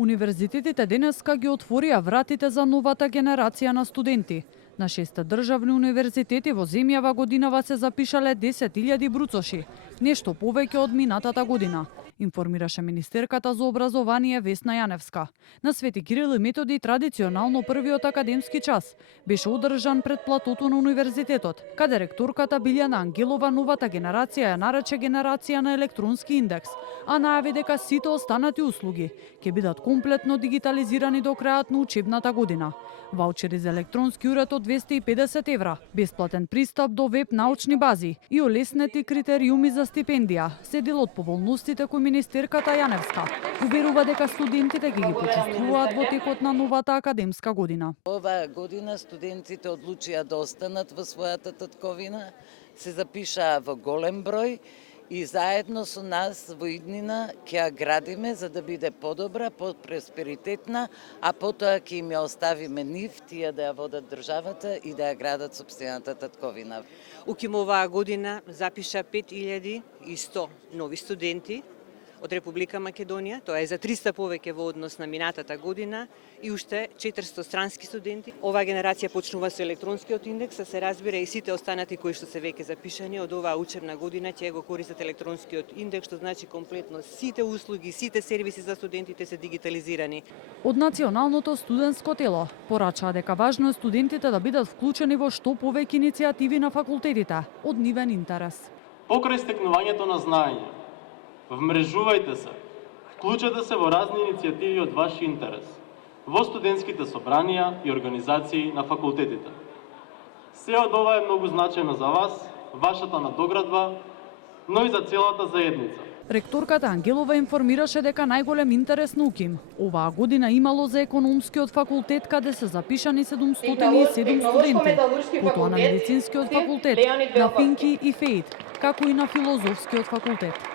Универзитетите денеска ги отворија вратите за новата генерација на студенти. На 6 државни универзитети во земјава годинава се запишале 10.000 бруцоши, нешто повеќе од минатата година, информираше министерката за образование Весна Јаневска. На Свети Кирил и Методи традиционално првиот академски час беше одржан пред платото на универзитетот, каде ректорката Билјана Ангелова новата генерација ја нарече генерација на електронски индекс, а најави дека сите останати услуги ќе бидат комплетно дигитализирани до крајот на учебната година. Ваучери за електронски уред од 250 евра, бесплатен пристап до веб научни бази и олеснети критериуми за стипендија се дел од поволностите кои министерката Јаневска уверува дека студентите ќе ги почувствуваат во текот на новата академска година. Оваа година студентите одлучија да останат во својата татковина, се запишаа во голем број и заедно со нас во иднина ќе ја градиме за да биде подобра, по-просперитетна, а потоа ќе им ја оставиме нив, тие да ја водат државата и да ја градат сопствената татковина. УКИМ оваа година запиша 5100 нови студенти од Република Македонија, тоа е за 300 повеќе во однос на минатата година и уште 400 странски студенти. Оваа генерација почнува со електронскиот индекс, а се разбира и сите останати кои што се веќе запишани од оваа учебна година ќе го користат електронскиот индекс, што значи комплетно сите услуги, сите сервиси за студентите се дигитализирани. Од Националното студентско тело порачаа дека важно е студентите да бидат вклучени во што повеќе иницијативи на факултетите од нивен интерес. Покрај стекнувањето на знаење, вмрежувајте се, вклучете се во разни иницијативи од ваш интерес, во студентските собранија и организации на факултетите. Се од ова е многу значајно за вас, вашата надоградба, но и за целата заедница. Ректорката Ангелова информираше дека најголем интерес на УКИМ оваа година имало за економскиот факултет, каде се запишани 707 студенти, потоа на медицинскиот факултет, на Финки и ФЕИД, како и на филозофскиот факултет.